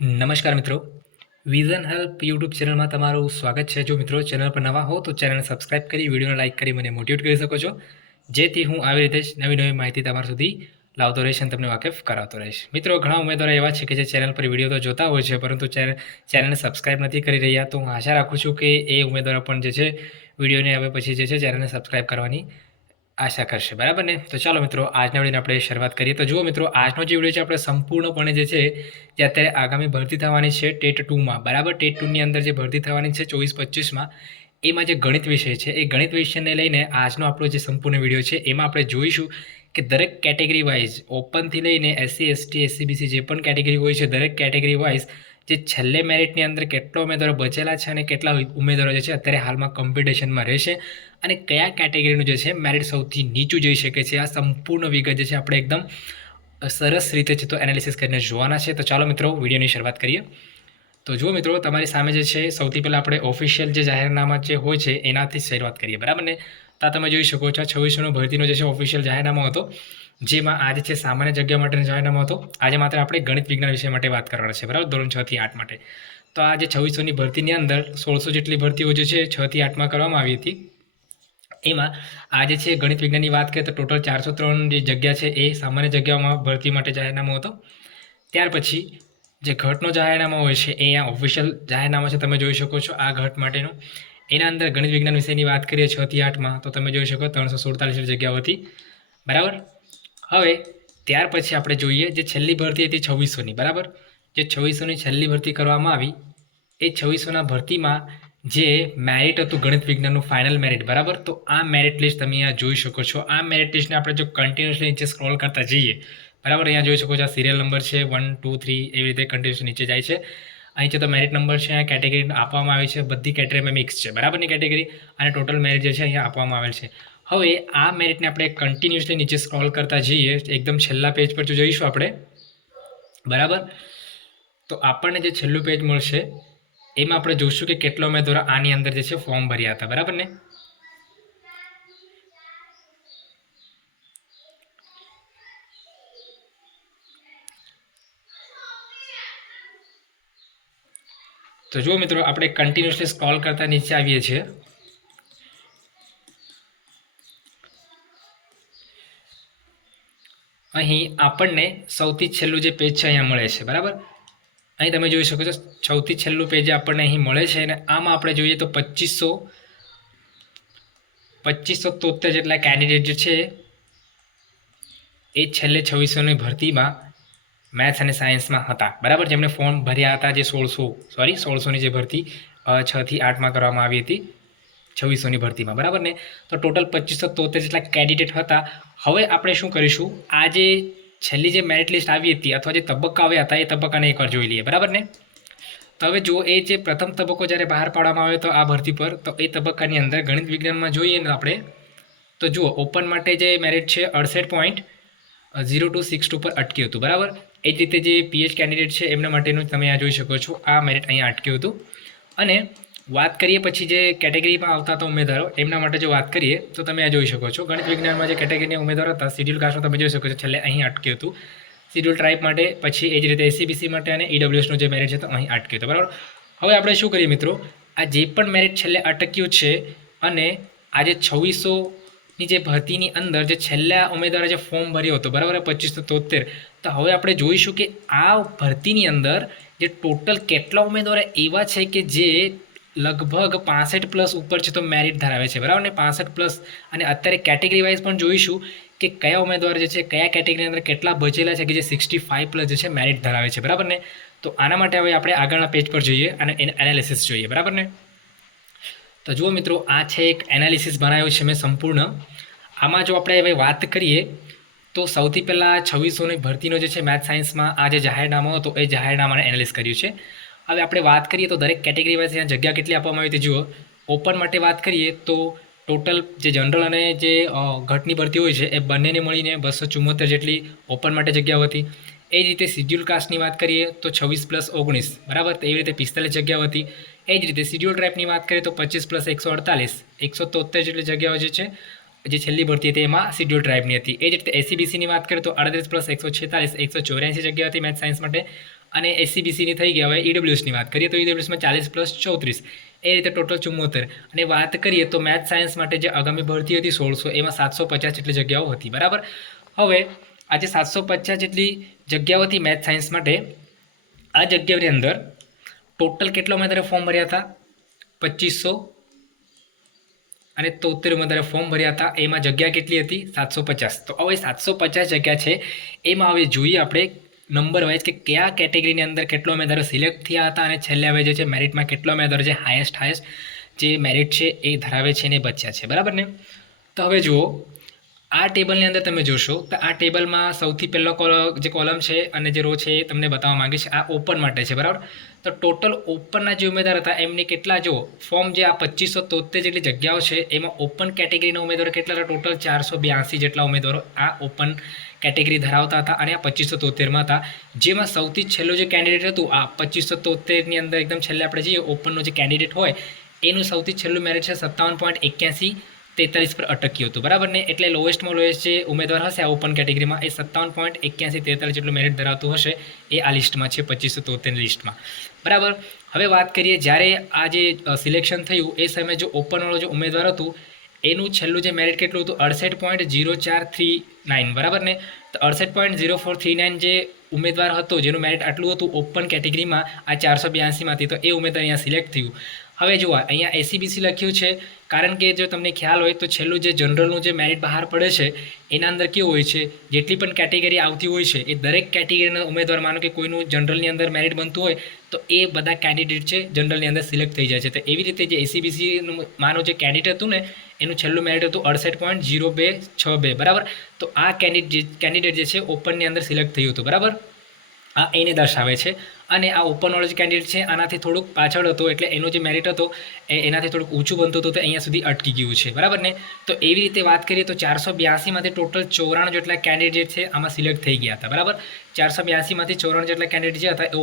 નમસ્કાર મિત્રો, vision help YouTube ચેનલમાં તમારું સ્વાગત છે. જો મિત્રો ચેનલ પર નવા હો તો ચેનલને સબસ્ક્રાઇબ કરી વિડીયોને લાઇક કરી મને મોટિવેટ કરી શકો છો, જેથી હું આવી રીતે જ નવી નવી માહિતી તમારા સુધી લાવતો રહીશ અને તમને વાકેફ કરાવતો રહીશ. મિત્રો, ઘણા ઉમેદવારો એવા છે કે જે ચેનલ પર વિડીયો તો જોતા હોય છે, પરંતુ ચેનલને સબસ્ક્રાઇબ નથી કરી રહ્યા. તો હું આશા રાખું છું કે એ ઉમેદવારો પણ જે છે વિડીયોને હવે પછી જે છે ચેનલને સબસ્ક્રાઇબ કરવાની આશા કરશે. બરાબર ને? તો ચાલો મિત્રો, આજના વિડીયોની આપણે શરૂઆત કરીએ. તો જુઓ મિત્રો, આજનો જે વિડીયો છે આપણે સંપૂર્ણપણે જે છે જે અત્યારે આગામી ભરતી થવાની છે ટેટ 2માં. બરાબર, ટેટ 2ની અંદર જે ભરતી થવાની છે 24-25માં, એમાં જે ગણિત વિષય છે એ ગણિત વિષયને લઈને આજનો આપણો જે સંપૂર્ણ વિડીયો છે એમાં આપણે જોઈશું કે દરેક કેટેગરી વાઇઝ ઓપનથી લઈને SC ST SC BC જે પણ કેટેગરી હોય છે, દરેક કેટેગરી વાઇઝ જે છેલ્લે મેરિટની અંદર કેટલા ઉમેદવારો બચેલા છે અને કેટલા ઉમેદવારો જે છે અત્યારે હાલમાં કોમ્પિટિશનમાં રહેશે અને કયા કેટેગરીનું જે છે મેરિટ સૌથી નીચું જઈ શકે છે, આ સંપૂર્ણ વિગત જે છે આપણે એકદમ સરસ રીતે છે તો એનાલિસિસ કરીને જોવાના છે. તો ચાલો મિત્રો, વિડીયોની શરૂઆત કરીએ. તો જુઓ મિત્રો, તમારી સામે જે છે સૌથી પહેલાં આપણે ઓફિશિયલ જે જાહેરનામા જે હોય છે એનાથી શરૂઆત કરીએ. બરાબર ને? તો તમે જોઈ શકો છો 2600 ભરતીનો જે છે ઓફિશિયલ જાહેરનામો હતો, જેમાં આજે છે સામાન્ય જગ્યા માટેનો જાહેરનામો હતો. આજે માત્ર આપણે ગણિત વિજ્ઞાન વિષય માટે વાત કરવાના છે. બરાબર, ધોરણ 6 થી 8 માટે. તો આ જે 2600ની ભરતીની અંદર 1600 જેટલી ભરતીઓ જે છે 6 થી 8માં કરવામાં આવી હતી. એમાં આજે છે ગણિત વિજ્ઞાનની વાત કરીએ તો ટોટલ 403 જે જગ્યા છે એ સામાન્ય જગ્યાઓમાં ભરતી માટે જાહેરનામું હતો. ત્યાર પછી જે ઘટનો જાહેરનામું હોય છે એ અહીંયા ઓફિશિયલ જાહેરનામું છે, તમે જોઈ શકો છો આ ઘટ માટેનું. એના અંદર ગણિત વિજ્ઞાન વિષયની વાત કરીએ 6 થી 8માં તો તમે જોઈ શકો 347 જગ્યાઓ હતી. બરાબર. હવે ત્યાર પછી આપણે જોઈએ જે છેલ્લી ભરતી હતી 2600ની. બરાબર, જે 2600ની છેલ્લી ભરતી કરવામાં આવી એ 2600ના ભરતીમાં જે મેરિટ હતું ગણિત વિજ્ઞાનનું ફાઇનલ મેરિટ. બરાબર, તો આ મેરિટ લિસ્ટ તમે અહીંયા જોઈ શકો છો. આ મેરિટ લિસ્ટને આપણે જો કન્ટિન્યુઅસલી નીચે સ્ક્રોલ કરતા જઈએ, બરાબર, અહીંયા જોઈ શકો છો આ સિરિયલ નંબર છે 1 2 3 એવી રીતે કન્ટિન્યુઅસ નીચે જાય છે. અહીં છે તો મેરિટ નંબર છે, અહીંયા કેટેગરી આપવામાં આવી છે, બધી કેટેગરીમાં મિક્સ છે. બરાબરની કેટેગરી અને ટોટલ મેરિટ જે છે અહીંયા આપવામાં આવેલ છે. હવે આ મેરિટને આપણે કન્ટિન્યુઅસલી નીચે સ્ક્રોલ કરતા જઈએ, એકદમ છેલ્લા પેજ પર જો જઈશું આપણે, બરાબર, તો આપણને જે છેલ્લું પેજ મળશે એમાં આપણે જોઈશું કે કેટલા ઉમેદવારો આની અંદર જે છે ફોર્મ ભર્યા હતા. બરાબર ને? તો જુઓ મિત્રો, આપણે કન્ટિન્યુઅસલી સ્ક્રોલ કરતા નીચે આવીએ છીએ. અહીં આપણને સૌથી છેલ્લું જે પેજ છે અહીંયા મળે છે. બરાબર, અહીં તમે જોઈ શકો છો સૌથી છેલ્લું પેજ આપણને અહીં મળે છે અને આમાં આપણે જોઈએ તો 2573 જેટલા કેન્ડિડેટ જે છે એ છેલ્લે 2600ની ભરતીમાં મેથ્સ અને સાયન્સમાં હતા. બરાબર, જેમણે ફોર્મ ભર્યા હતા જે 1600ની જે ભરતી 6 થી 8માં કરવામાં આવી હતી 2600ની ભરતીમાં. બરાબર ને? તો ટોટલ 2573 જેટલા કેન્ડિડેટ હતા. હવે આપણે શું કરીશું, આ જે છેલ્લી જે મેરિટ લિસ્ટ આવી હતી અથવા જે તબક્કા આવ્યા હતા એ તબક્કાને એકવાર જોઈ લઈએ. બરાબર ને? તો હવે જો એ જે પ્રથમ તબક્કો જ્યારે બહાર પાડવામાં આવ્યો હતો આ ભરતી પર, તો એ તબક્કાની અંદર ગણિત વિજ્ઞાનમાં જોઈએ ને આપણે તો જુઓ ઓપન માટે જે મેરિટ છે 68.0262 પર અટક્યું હતું. બરાબર, એ જ રીતે જે PH કેન્ડિડેટ છે એમના માટેનું તમે આ જોઈ શકો છો, આ મેરિટ અહીંયા અટક્યું હતું. અને વાત કરીએ પછી જે કેટેગરીમાં આવતા હતા ઉમેદવારો એમના માટે જો વાત કરીએ તો તમે આ જોઈ શકો છો ગણિત વિજ્ઞાનમાં જે કેટેગરીના ઉમેદવારો હતા શિડ્યુલ કાસ્ટમાં તમે જોઈ શકો છો છેલ્લે અહીં અટક્યું હતું. શિડ્યુલ ટ્રાઇબ માટે, પછી એ જ રીતે SC BC માટે અને EWSનું જે મેરિટ છે તો અહીં અટક્યું હતું. બરાબર, હવે આપણે શું કરીએ મિત્રો, આ જે પણ મેરિટ છેલ્લે અટક્યું છે અને આજે 2600ની જે ભરતીની અંદર જે છેલ્લા ઉમેદવારે જે ફોર્મ ભર્યો હતો, બરાબર, 2573, તો હવે આપણે જોઈશું કે આ ભરતીની અંદર જે ટોટલ કેટલા ઉમેદવારો એવા છે કે જે લગભગ 65+ ઉપર છે તો મેરિટ ધરાવે છે. બરાબર ને? 65+. અને અત્યારે કેટેગરી વાઇઝ પણ જોઈશું કે કયા ઉમેદવાર જે છે કયા કેટેગરીની અંદર કેટલા બચેલા છે કે જે 65+ જે છે મેરિટ ધરાવે છે. બરાબર ને? તો આના માટે હવે આપણે આગળના પેજ પર જોઈએ અને એનાલિસિસ જોઈએ. બરાબર ને? તો જુઓ મિત્રો, આ છે એક એનાલિસિસ બનાવ્યું છે મેં સંપૂર્ણ. આમાં જો આપણે હવે વાત કરીએ તો સૌથી પહેલાં 2600ની ભરતીનો જે છે મેથ્સ સાયન્સમાં આ જે જાહેરનામું હતું એ જાહેરનામાને એનાલિસ કર્યું છે. હવે આપણે વાત કરીએ તો દરેક કેટેગરી વાઇઝ અહીંયા જગ્યા કેટલી આપવામાં આવી હતી જુઓ. ઓપન માટે વાત કરીએ તો ટોટલ જે જનરલ અને જે ઘટની ભરતી હોય છે એ બંનેને મળીને 274 જેટલી ઓપન માટે જગ્યાઓ હતી. એ જ રીતે શિડ્યુલ કાસ્ટની વાત કરીએ તો 26+19, બરાબર, તો એવી રીતે 45 જગ્યાઓ હતી. એ જ રીતે શિડ્યુલ ટ્રાઇબની વાત કરીએ તો 25+148, 173 જેટલી જગ્યાઓ જે છે જે છેલ્લી ભરતી હતી એમાં શિડ્યુલ ટ્રાઇબની હતી. એ જ રીતે SC BCની વાત કરીએ તો 38+146, 184 જગ્યા હતી મેથ્સ સાયન્સ માટે. અને એસસીબીસીની થઈ ગઈ. હવે ઈડબ્લ્યુએસની વાત કરીએ તો ઈડબ્લ્યુએસમાં 40 + 34 એ રીતે ટોટલ 74. અને વાત કરીએ તો મેથ સાયન્સ માટે જે આગામી ભરતી હતી 1600 એમાં 750 જેટલી જગ્યાઓ હતી. બરાબર. હવે આજે 750 જેટલી જગ્યાઓ હતી મેથ સાયન્સ માટે. આ જગ્યાઓની અંદર ટોટલ કેટલા ઉમેદવારે ફોર્મ ભર્યા હતા? 2500 અને 73 ઉમેદવારે ફોર્મ ભર્યા હતા. એમાં જગ્યા કેટલી હતી? 750. તો હવે 750 જગ્યા છે એમાં હવે જોઈએ આપણે નંબર વાઇઝ કે કયા કેટેગરીની અંદર કેટલા ઉમેદવારો સિલેક્ટ થયા હતા અને છેલ્લે હવે જે છે મેરિટમાં કેટલા ઉમેદવારો જે હાઈએસ્ટ જે મેરિટ છે એ ધરાવે છે ને બચ્યા છે. બરાબર ને? તો હવે જુઓ આ ટેબલની અંદર તમે જોશો તો આ ટેબલમાં સૌથી પહેલો જે કોલમ છે અને જે રો છે એ તમને બતાવવા માંગીશ. આ ઓપન માટે છે. બરાબર. તો ટોટલ ઓપનના જે ઉમેદવાર હતા એમની કેટલા જુઓ ફોર્મ જે આ 2573 જેટલી જગ્યાઓ છે એમાં ઓપન કેટેગરીના ઉમેદવારો કેટલા હતા? ટોટલ 482 જેટલા ઉમેદવારો આ ઓપન કેટેગરી ધરાવતા હતા અને આ 2573માં હતા. જેમાં સૌથી છેલ્લું જે કેન્ડિડેટ હતું આ 2573ની અંદર એકદમ છેલ્લે આપણે જઈએ ઓપનનું જે કેન્ડિડેટ હોય એનું સૌથી છેલ્લું મેરિટ છે 57.81 43 પર અટક્યું હતું. બરાબર ને? એટલે લોએસ્ટમાં લોએસ્ટ જે ઉમેદવાર હશે આ ઓપન કેટેગરીમાં એ 57.81 43 જેટલું મેરિટ ધરાવતું હશે એ આ લિસ્ટમાં છે 2573 લિસ્ટમાં. બરાબર. હવે વાત કરીએ જ્યારે આ જે સિલેક્શન થયું એ સમયે જો ઓપનવાળો જે ઉમેદવાર હતું એનું છેલ્લું જે મેરિટ કેટલું હતું? 68.0439. બરાબર ને? તો 68.0439 જે ઉમેદવાર હતો જેનું મેરિટ આટલું હતું ઓપન કેટેગરીમાં આ 482માંથી, તો એ ઉમેદવાર અહીંયા સિલેક્ટ થયું. હવે જુઓ અહીંયા એસસીબીસી લખ્યું છે કારણ કે જો તમને ખ્યાલ હોય તો છેલ્લું જે જનરલનું જે મેરિટ બહાર પડે છે એના અંદર કેવું હોય છે જેટલી પણ કેટેગરી આવતી હોય છે એ દરેક કેટેગરીના ઉમેદવાર માનો કે કોઈનું જનરલની અંદર મેરિટ બનતું હોય તો એ બધા કેન્ડિડેટ છે જનરલની અંદર સિલેક્ટ થઈ જાય છે. તો એવી રીતે જે એસસીબીસીનું માનો જે કેન્ડિડેટ હતું ને એનું છેલ્લું મેરિટ હતું 68.0262. બરાબર. તો આ કેન્ડિડેટ જે છે ઓપનની અંદર સિલેક્ટ થયું હતું. બરાબર. આ એને દર્શાવે છે. અને આ ઓપનવાળો જે કેન્ડિડેટ છે આનાથી થોડુંક પાછળ હતો એટલે એનો જે મેરિટ હતો એનાથી થોડુંક ઊંચું બનતું હતું તો અહીંયા સુધી અટકી ગયું છે. બરાબર ને? તો એવી રીતે વાત કરીએ તો 482માંથી ટોટલ 94 જેટલા કેન્ડિડેટ છે આમાં સિલેક્ટ થઈ ગયા હતા. બરાબર. 482માંથી 94 જેટલા કેન્ડિડેટ જે હતા એ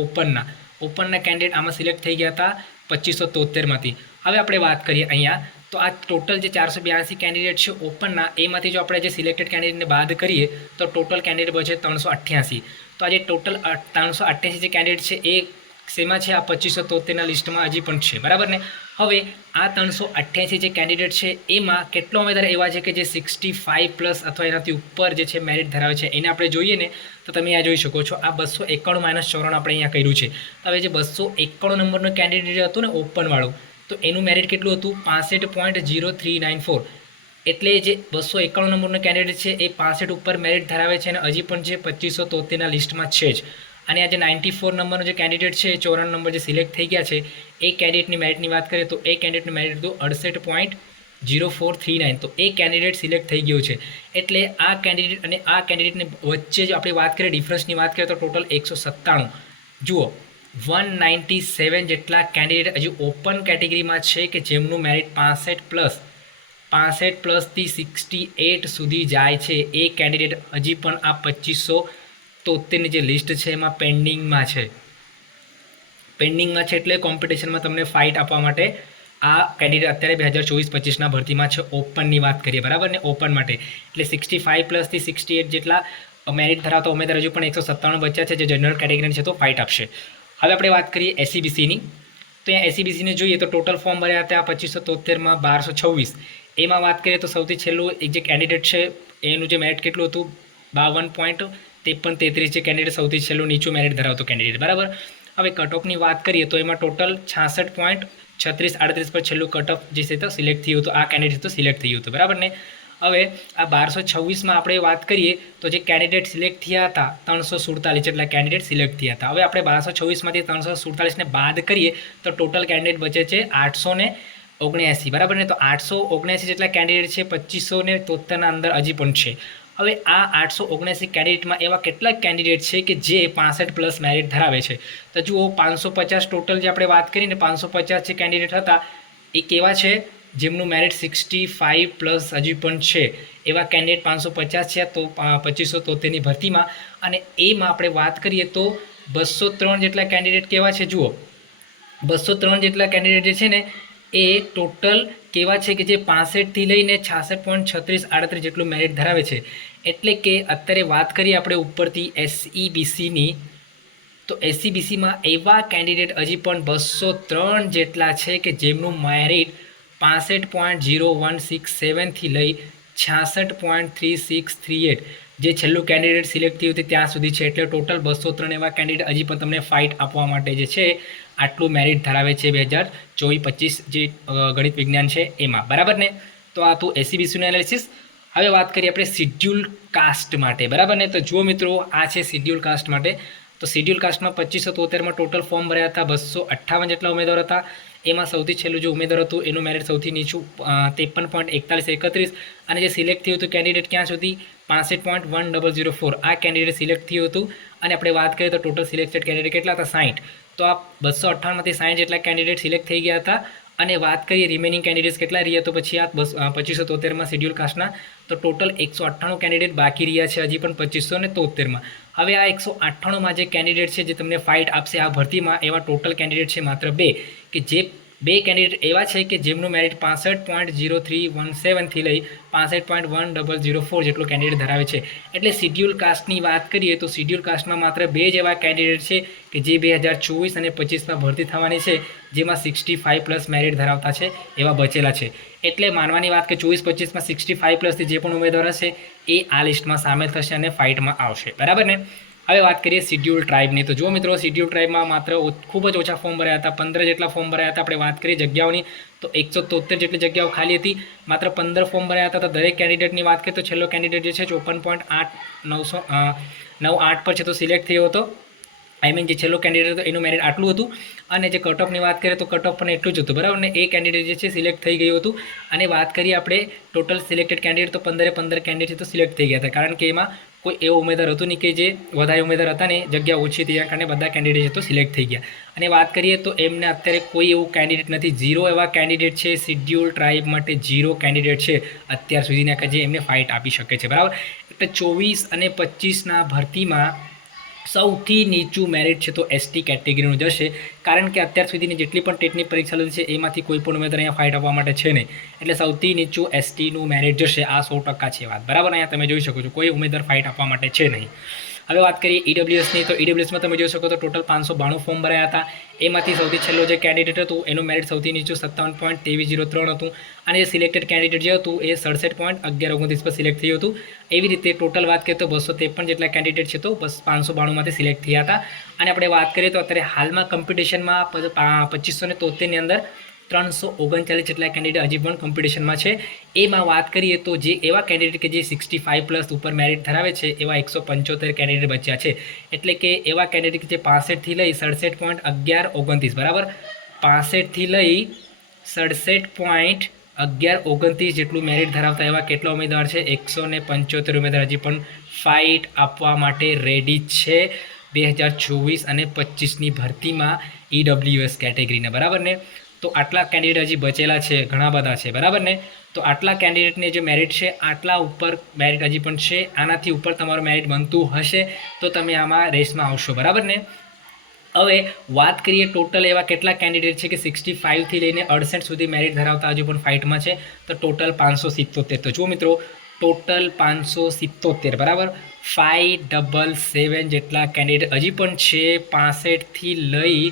ઓપનના કેન્ડિડેટ આમાં સિલેક્ટ થઈ ગયા હતા 2573માંથી. હવે આપણે વાત કરીએ અહીંયા તો આ ટોટલ જે 482 કેન્ડિડેટ છે ઓપનના એમાંથી જો આપણે જે સિલેક્ટેડ કેન્ડિડેટને બાદ કરીએ તો ટોટલ કેન્ડિડેટ બચે 388. તો આજે ટોટલ 388 જે કેન્ડિડેટ છે એ શેમાં છે? આ 2573ના લિસ્ટમાં હજી પણ છે. બરાબર ને? હવે આ 388 જે કેન્ડિડેટ છે એમાં કેટલો ઉમેદવાર એવા છે કે જે 65+ અથવા એનાથી ઉપર જે છે મેરિટ ધરાવે છે એને આપણે જોઈએ ને તો તમે અહીંયા જોઈ શકો છો આ 291 - 94 આપણે અહીંયા કર્યું છે. તો હવે જે 291 નંબરનું કેન્ડિડેટ હતું ને ઓપનવાળું તો એનું મેરિટ કેટલું હતું? 65.0394. એટલે જે 291 નંબરનો કેન્ડિડેટ છે એ 65 ઉપર મેરિટ ધરાવે છે અને હજી પણ જે 2573ના લિસ્ટમાં છે જ. અને આ જે 94 નંબરનો જે કેન્ડિડેટ છે 94 નંબર જે સિલેક્ટ થઈ ગયા છે એ કેન્ડિડેટની મેરિટની વાત કરીએ તો એ કેન્ડિડેટનું મેરિટ હતું 68.0439. તો એ કેન્ડિડેટ સિલેક્ટ થઈ ગયો છે. એટલે આ કેન્ડિડેટ અને આ કેન્ડિડેટની વચ્ચે જ આપણે વાત કરીએ ડિફરન્સની વાત કરીએ તો ટોટલ 197. જુઓ 197 જેટલા કેન્ડિડેટ હજી ઓપન કેટેગરીમાં છે કે જેમનું મેરિટ 65+ થી 68 સુધી જાય છે. એ કેન્ડિડેટ હજી પણ આ 2573ની જે લિસ્ટ છે એમાં પેન્ડિંગમાં છે એટલે કોમ્પિટિશનમાં તમને ફાઇટ આપવા માટે આ કેન્ડિડેટ અત્યારે 2024-25ના ભરતીમાં છે. ઓપનની વાત કરીએ. બરાબર ને? ઓપન માટે એટલે 65+ થી 68 જેટલા મેરિટ ધરાવતા ઉમેદવાર હજુ પણ 197 બચ્યા છે જે જનરલ કેટેગરીની છે તો ફાઇટ આપશે. હવે આપણે વાત કરીએ એસસીબીસીની. તો અહીંયા એસસીબીસીને જોઈએ તો ટોટલ ફોર્મ ભર્યા હતા 2573માં 1226. એમાં વાત કરીએ તો સૌથી છેલ્લું એક જે કેન્ડિડેટ છે એનું જે મેરિટ કેટલું હતું? 52.5333 જે કેન્ડિડેટ સૌથી છેલ્લું નીચું મેરિટ ધરાવતો કેન્ડિડેટ. બરાબર. હવે કટઓફની વાત કરીએ તો એમાં ટોટલ 66.3638 પર છેલ્લું કટઓફ જે છે તો સિલેક્ટ થયું હતું. આ કેન્ડિડેટ તો સિલેક્ટ થયું હતું. બરાબર ને? હવે આ 1226માં આપણે વાત કરીએ તો જે કેન્ડિડેટ સિલેક્ટ થયા હતા 347 જેટલા કેન્ડિડેટ સિલેક્ટ થયા હતા. હવે આપણે 1226માંથી 347ને બાદ કરીએ તો ટોટલ કેન્ડિડેટ બચે છે 879. બરાબર ને? તો 879 જેટલા કેન્ડિડેટ છે 2573ના અંદર હજી પણ છે. હવે આ 879 કેન્ડિડેટમાં એવા કેટલાક કેન્ડિડેટ છે કે જે 65+ મેરિટ ધરાવે છે. તો જુઓ 550 ટોટલ જે આપણે વાત કરીને 550 જે કેન્ડિડેટ હતા એ કેવા છે? જેમનું મેરિટ 65+ હજી પણ છે એવા કેન્ડિડેટ 550 છે તો 2573ની ભરતીમાં. અને એમાં આપણે વાત કરીએ તો 203 જેટલા કેન્ડિડેટ કેવા છે? જુઓ 203 જેટલા કેન્ડિડેટ જે છે ને એ ટોટલ કેવા છે કે જે 65થી લઈને 66.3638 જેટલું મેરિટ ધરાવે છે. એટલે કે અત્યારે વાત કરીએ આપણે ઉપરથી એસઈબીસીની તો એસસીબીસીમાં એવા કેન્ડિડેટ હજી પણ 203 જેટલા છે કે જેમનું મેરિટ 65.0167થી લઈ 66.3638 જે છેલ્લું કેન્ડિડેટ સિલેક્ટ થયું હતું ત્યાં સુધી છે. એટલે ટોટલ 203 એવા કેન્ડિડેટ હજી પણ તમને ફાઇટ આપવા માટે જે છે આટલું મેરિટ ધરાવે છે 2024-25 જે ગણિત વિજ્ઞાન છે એમાં, બરાબર ને. તો આ હતું એસસીબીસીનું એનાલિસિસ. હવે વાત કરીએ આપણે શિડ્યુલ કાસ્ટ માટે, બરાબર ને. તો જુઓ મિત્રો, આ છે શિડ્યુલ કાસ્ટ માટે. તો શિડ્યુલ કાસ્ટમાં 2573માં ટોટલ ફોર્મ ભર્યા હતા. 258 જેટલા ઉમેદવાર હતા. એમાં સૌથી છેલ્લું જે ઉમેદવાર હતું એનું મેરિટ સૌથી નીચું 53.4131 અને જે સિલેક્ટ થયું હતું કેન્ડિડેટ ક્યાં સુધી 65.1004 આ કેન્ડિડેટ સિલેક્ટ થયું હતું. અને આપણે વાત કરીએ તો ટોટલ સિલેક્ટેડ કેન્ડિડેટ કેટલા હતા 60. તો આ 258માંથી 60 જેટલા કેન્ડિડેટ સિલેક્ટ થઈ ગયા હતા. અને વાત કરીએ રિમેનિંગ કેન્ડિડેટ્સ કેટલા રહ્યા, તો પછી આ 2573માં શિડ્યુલ કાસ્ટના તો ટોટલ 198 કેન્ડિડેટ બાકી રહ્યા છે હજી પણ 2573માં. હવે આ 198માં જે કેન્ડિડેટ છે જે તમને ફાઇટ આપશે આ ભરતીમાં, એવા ટોટલ કેન્ડિડેટ છે માત્ર 2, કે જે 2 કેન્ડિડેટ એવા છે કે જેમનું મેરિટ 65.0317થી લઈ 65.1004 જેટલું કેન્ડિડેટ ધરાવે છે. એટલે શિડ્યુલ કાસ્ટની વાત કરીએ તો શિડ્યુલ કાસ્ટમાં માત્ર 2 જ એવા કેન્ડિડેટ છે કે જે 2024 અને 25માં ભરતી થવાની છે, જેમાં 65+ મેરિટ ધરાવતા છે એવા બચેલા છે. એટલે માનવાની વાત કે 24-25માં 65+થી જે પણ ઉમેદવાર હશે એ આ લિસ્ટમાં સામેલ થશે અને ફાઇટમાં આવશે, બરાબર ને. હવે વાત કરીએ શિડ્યુલ ટ્રાઇબની. તો જો મિત્રો, શિડ્યુલ ટ્રાઇબમાં માત્ર ખૂબ જ ઓછા ફોર્મ ભર્યા હતા. 15 જેટલા ફોર્મ ભર્યા હતા. આપણે વાત કરીએ જગ્યાઓની તો 173 જેટલી જગ્યાઓ ખાલી હતી. માત્ર 15 ફોર્મ ભર્યા હતા. તો દરેક કેન્ડિડેટની વાત કરીએ તો છેલ્લો કેન્ડિડેટ જે છે 54.8998 પર છે તો સિલેક્ટ થયો હતો. જે છેલ્લો કેન્ડિડેટ હતો એનું મેરિટ આટલું હતું. અને જે કટ ઓફની વાત કરીએ તો કટ ઓફ પણ એટલું જ હતું, બરાબર ને. એ કેન્ડિડેટ જે છે સિલેક્ટ થઈ ગયું હતું. અને વાત કરીએ આપણે ટોટલ સિલેક્ટેડ કેન્ડિડેટ તો 15 કેન્ડિડેટ તો સિલેક્ટ થઈ ગયા હતા, કારણ કે એમાં કોઈ એવો ઉમેદવાર હતું નહીં કે જે વધારે ઉમેદવાર હતા ને જગ્યા ઓછી હતી, એના કારણે બધા કેન્ડિડેટ તો સિલેક્ટ થઈ ગયા. અને વાત કરીએ તો એમને અત્યારે કોઈ એવું કેન્ડિડેટ નથી. 0 એવા કેન્ડિડેટ છે શિડ્યુલ ટ્રાઇબ માટે. 0 કેન્ડિડેટ છે અત્યાર સુધીના કે જે એમને ફાઇટ આપી શકે છે, બરાબર. એટલે 24 અને 25ના ભરતીમાં સૌથી નીચું મેરિટ છે તો એસટી કેટેગરીનું જશે, કારણ કે અત્યાર સુધીની જેટલી પણ ટેટની પરીક્ષા લીધી છે એમાંથી કોઈ પણ ઉમેદવાર અહીંયા ફાઇટ આપવા માટે છે નહીં. એટલે સૌથી નીચું એસટીનું મેરિટ જશે. આ 100% છે વાત, બરાબર. અહીંયા તમે જોઈ શકો છો કોઈ ઉમેદવાર ફાઇટ આપવા માટે છે નહીં. હવે વાત કરીએ ઈડબ્લ્યુએસની. તો ઈડબ્લ્યુએસમાં તમે જોઈ શકો તો ટોટલ 592 ફોર્મ ભરાયા હતા. એમાંથી સૌથી છેલ્લો જે કેન્ડિડેટ હતું એનું મેરિટ સૌથી નીચું 57.2303 હતું. અને જે સિલેક્ટેડ કેન્ડિડેટ જે હતું એ 67.1129 પર સિલેક્ટ થયું હતું. એવી રીતે ટોટલ વાત કરીએ તો 253 જેટલા કેન્ડિડેટ છે તો બસ 592માંથી સિલેક્ટ થયા હતા. અને આપણે વાત કરીએ તો અત્યારે હાલમાં કોમ્પિટિશનમાં 2573ની અંદર 339 જેટલા કેન્ડિડેટ હજી પણ કોમ્પિટિશનમાં છે. એમાં વાત કરીએ તો જે એવા કેન્ડિડેટ કે જે 65+ ઉપર મેરિટ ધરાવે છે એવા 175 કેન્ડિડેટ બચ્યા છે. એટલે કે એવા કેન્ડિડેટ કે જે 65થી લઈ 67.1129, બરાબર. 65થી લઈ 67.1129 જેટલું મેરિટ ધરાવતા એવા કેટલા ઉમેદવાર છે? 175 ઉમેદવાર હજી પણ ફાઇટ આપવા માટે રેડી છે 2024 અને 25ની ભરતીમાં ઈડબ્લ્યુએસ કેટેગરીને, બરાબર ને. તો આટલા કેન્ડિડેટ હજી બચેલા છે, ઘણા બધા છે, બરાબર ને. તો આટલા કેન્ડિડેટને જે મેરિટ છે આટલા ઉપર મેરિટ હજી પણ છે. આનાથી ઉપર તમારું મેરિટ બનતું હશે તો તમે આમાં રેસમાં આવશો, બરાબર ને. હવે વાત કરીએ ટોટલ એવા કેટલા કેન્ડિડેટ છે કે 65થી લઈને 68 સુધી મેરિટ ધરાવતા હજુ પણ ફાઇટમાં છે. તો ટોટલ 577. તો જો મિત્રો, ટોટલ 577, બરાબર. 577 જેટલા કેન્ડિડેટ હજી પણ છે 65થી લઈ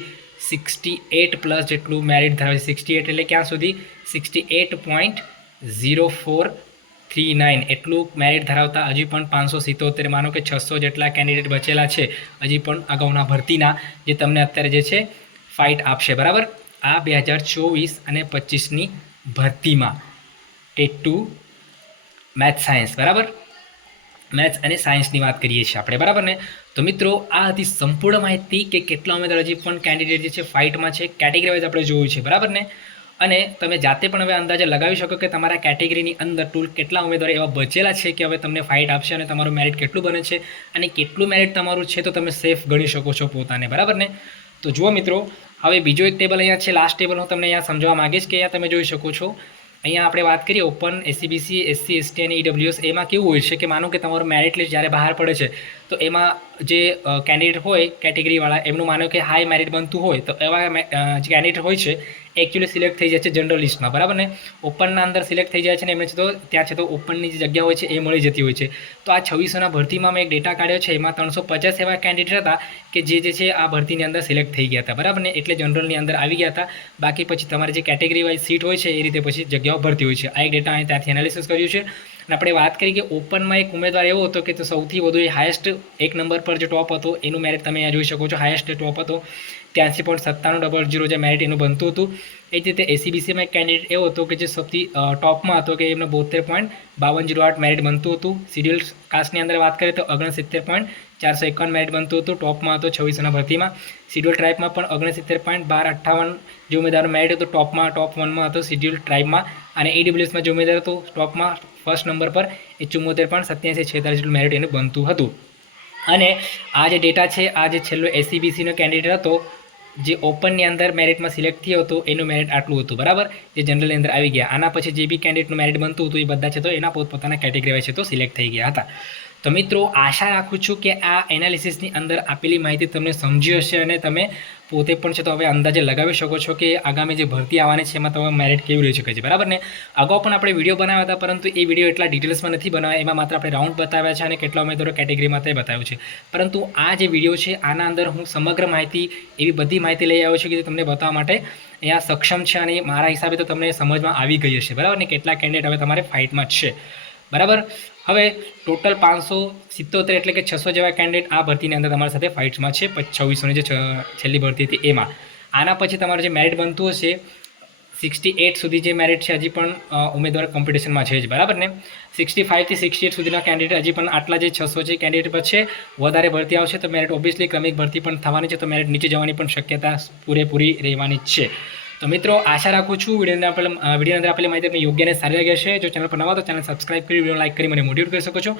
68+ જેટલું મેરિટ ધરાવે છે. 68 એટલે ક્યાં સુધી? 68.0439 એટલું મેરિટ ધરાવતા હજી પણ 577. માનો કે 600 જેટલા કેન્ડિડેટ બચેલા છે હજી પણ અગાઉના ભરતીના, જે તમને અત્યારે જે છે ફાઇટ આપશે, બરાબર. આ 2024 અને 25ની ભરતીમાં ટેટ 2 મેથ્સ સાયન્સ, બરાબર. મેથ્સ અને સાયન્સની વાત કરીએ છીએ આપણે, બરાબર ને. તો મિત્રો, આ હતી સંપૂર્ણ માહિતી કે કેટલા ઉમેદવાર હજી પણ કેન્ડિડેટ જે છે ફાઇટમાં છે. કેટેગરી વાઇઝ આપણે જોયું છે, બરાબર ને. અને તમે જાતે પણ હવે અંદાજે લગાવી શકો કે તમારા કેટેગરીની અંદર ટૂલ કેટલા ઉમેદવાર એવા બચેલા છે કે હવે તમને ફાઇટ આપશે અને તમારું મેરિટ કેટલું બને છે અને કેટલું મેરિટ તમારું છે તો તમે સેફ ગણી શકો છો પોતાને, બરાબર ને. તો જુઓ મિત્રો, હવે બીજો એક ટેબલ અહીંયા છે, લાસ્ટ ટેબલ હું તમને અહીંયા સમજાવવા માંગીશ કે અહીંયા તમે જોઈ શકો છો. અહીંયા આપણે વાત કરીએ ઓપન એસસીબીસી, એસસી, એસટી અને ઈડબ્લ્યુએસ. એમાં કેવું હોય છે કે માનો કે તમારું મેરિટ લિસ્ટ જ્યારે બહાર પડે છે તો એમાં જે કેન્ડિડેટ હોય કેટેગરીવાળા એમનું માનો કે હાઈ મેરિટ બનતું હોય તો એવા જે કેન્ડિડેટ હોય છે એકચ્યુઅલી સિલેક્ટ થઈ જાય છે જનરલ લિસ્ટમાં, બરાબર ને. ઓપનના અંદર સિલેક્ટ થઈ જાય છે ને એમને છે તો ત્યાં છે તો ઓપનની જે જગ્યા હોય છે એ મળી જતી હોય છે. તો આ 2600ના ભરતીમાં મેં એક ડેટા કાઢ્યો છે, એમાં 350 એવા કેન્ડિડેટ હતા કે જે છે આ ભરતીની અંદર સિલેક્ટ થઈ ગયા હતા, બરાબર ને. એટલે જનરલની અંદર આવી ગયા હતા. બાકી પછી તમારી જે કેટેગરી વાઇઝ સીટ હોય છે એ રીતે પછી જગ્યાઓ ભરતી હોય છે. આ એક ડેટા અહીં ત્યાંથી એનાલિસિસ કર્યું છે. અને આપણે વાત કરી કે ઓપનમાં એક ઉમેદવાર એવો હતો કે તો સૌથી વધુ એ હાયેસ્ટ એક નંબર પર જે ટોપ હતો એનું મેરિટ તમે અહીંયા જોઈ શકો છો. હાયેસ્ટ ટોપ હતો 83.9700 જે મેરિટ એનું બનતું હતું. એ જ રીતે એસીબીસીમાં એક કેન્ડિડેટ એવો હતો કે જે સૌથી ટોપમાં હતો કે એમને 72.5208 મેરિટ બનતું હતું. શિડ્યુલ કાસ્ટની અંદર વાત કરીએ તો 69.451 મેરિટ બનતું હતું. ટોપમાં હતો 2600ના ભરતીમાં. શિડ્યુલ ટ્રાઇબમાં પણ 69.1258 જે ઉમેદવારનો મેરિટ હતો ટોપ 1માં હતો શિડ્યુલ ટ્રાઇબમાં. અને ઈડબ્લ્યુએસમાં જે ઉમેદવાર હતો ટોપમાં ફર્સ્ટ નંબર પર એ 74.8746 જેટલું મેરિટ એનું બનતું હતું. અને આ જે ડેટા છે, આ જે છેલ્લો એસસીબીસીનો કેન્ડિડેટ હતો જે ઓપનની અંદર મેરિટમાં સિલેક્ટ થયો હતો એનું મેરિટ આટલું હતું, બરાબર, જે જનરલની અંદર આવી ગયા. આના પછી જે બી કેન્ડિડેટનું મેરિટ બનતું હતું એ બધા છે તો એના પોતપોતાના કેટેગરી વાઇઝ છે તો સિલેક્ટ થઈ ગયા હતા. તો મિત્રો આશા રાખું છું કે આ એનાલિસિસની અંદર આપેલી માહિતી તમને સમજી હશે અને તમે પોતે પણ છે તો હવે અંદાજે લગાવી શકો છો કે આગામી જે ભરતી આવવાની છે એમાં તમારું મેરિટ કેવું રહી શકે છે, બરાબર ને. અગાઉ પણ આપણે વિડીયો બનાવ્યા હતા, પરંતુ એ વિડીયો એટલા ડિટેલ્સમાં નથી બનાવ્યા. એમાં માત્ર આપણે રાઉન્ડ બતાવ્યા છે અને કેટલા ઉમેદવારો કેટેગરીમાં તે બતાવ્યું છે. પરંતુ આ જે વિડીયો છે આના અંદર હું સમગ્ર માહિતી, એવી બધી માહિતી લઈ આવ્યો છું કે જે તમને બતાવવા માટે અહીંયા સક્ષમ છે. અને મારા હિસાબે તો તમને સમજમાં આવી ગઈ હશે, બરાબર ને, કેટલા કેન્ડિડેટ હવે તમારે ફાઇટમાં જ છે, બરાબર. હવે ટોટલ 577 એટલે કે 600 જેવા કેન્ડિડેટ આ ભરતીની અંદર તમારી સાથે ફાઇટ્સમાં છે. 2600ની જે છેલ્લી ભરતી હતી એમાં. આના પછી તમારું જે મેરિટ બનતું હશે 68 સુધી જે મેરિટ છે હજી પણ ઉમેદવાર કોમ્પિટિશનમાં છે જ, બરાબર ને. 65 થી 68 સુધીના કેન્ડિડેટ હજી પણ આટલા જે 600 જે કેન્ડિડેટ પર છે. વધારે ભરતી આવશે તો મેરિટ ઓબ્વિયસલી ક્રમિક ભરતી પણ થવાની છે તો મેરિટ નીચે જવાની પણ શક્યતા પૂરેપૂરી રહેવાની જ છે. તો મિત્રો આશા રાખું છું વિડીયોની અંદર આપેલી માહિતી તમને યોગ્ય અને સારી લાગી હશે. જો ચેનલ પર નવા તો ચેનલ સબસ્ક્રાઇબ કરી વિડીયો લાઇક કરી મને મોટિવેટ કરી શકો છો.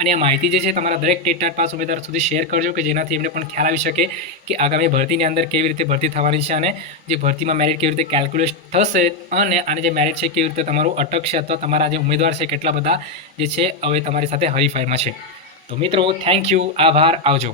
અને આ માહિતી જે છે તમારા દરેક ટેટ પાસ ઉમેદવાર સુધી શેર કરજો કે જેનાથી એમને પણ ખ્યાલ આવી શકે કે આગામી ભરતીની અંદર કેવી રીતે ભરતી થવાની છે અને જે ભરતીમાં મેરિટ કેવી રીતે કેલ્ક્યુલેટ થશે અને આને જે મેરિટ છે કેવી રીતે તમારું અટકશે અથવા તમારા જે ઉમેદવાર છે કેટલા બધા જે છે હવે તમારી સાથે હરીફાઈમાં છે. તો મિત્રો થેન્ક યુ, આભાર, આવજો.